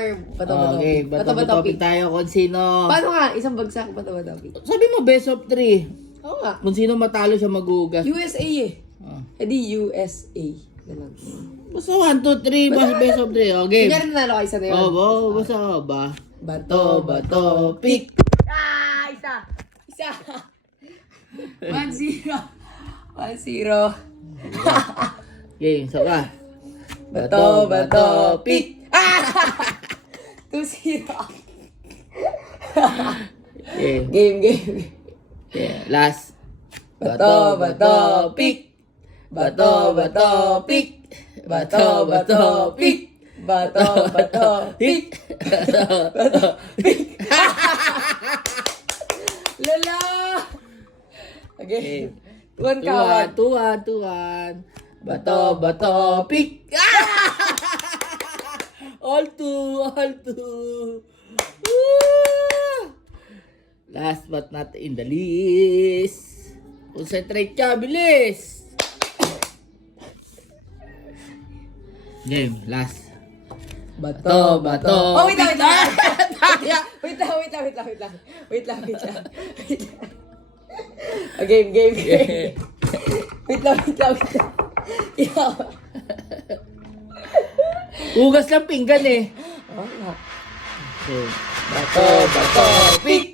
or bato-bato? Okay, bato-bato pick tayo kung sino. Paano nga? Isang bagsak, bato-bato pick. Sabi mo, best of 3. Oo nga. Kung sino matalo siya magugas. USA eh. Oh. Eh di USA. Ganun. Basta 1, 2, 3, best of 3. Okay. Kunyari nanalo ka isa na yun. Basta ba? Bato, Bato, pick. Isa! 1-0. 1-0. Okay, so ka. Bato, pick. 2-0. Okay. Game. Yeah, last. Bato, pick. Bato, pick. Bato, pick. Bato, pick. Pick. Lala! Okay. 1 kawan. 2-1. Bato, pick. All two. Woo! Last but not in the least. Concentrate ka, bilis. Game, last. Bato. Oh, wait lang. Wait lang. Game. Wait lang. Yeah. Hugas lang pinggan eh. Oh, nga. So, Bato, pick.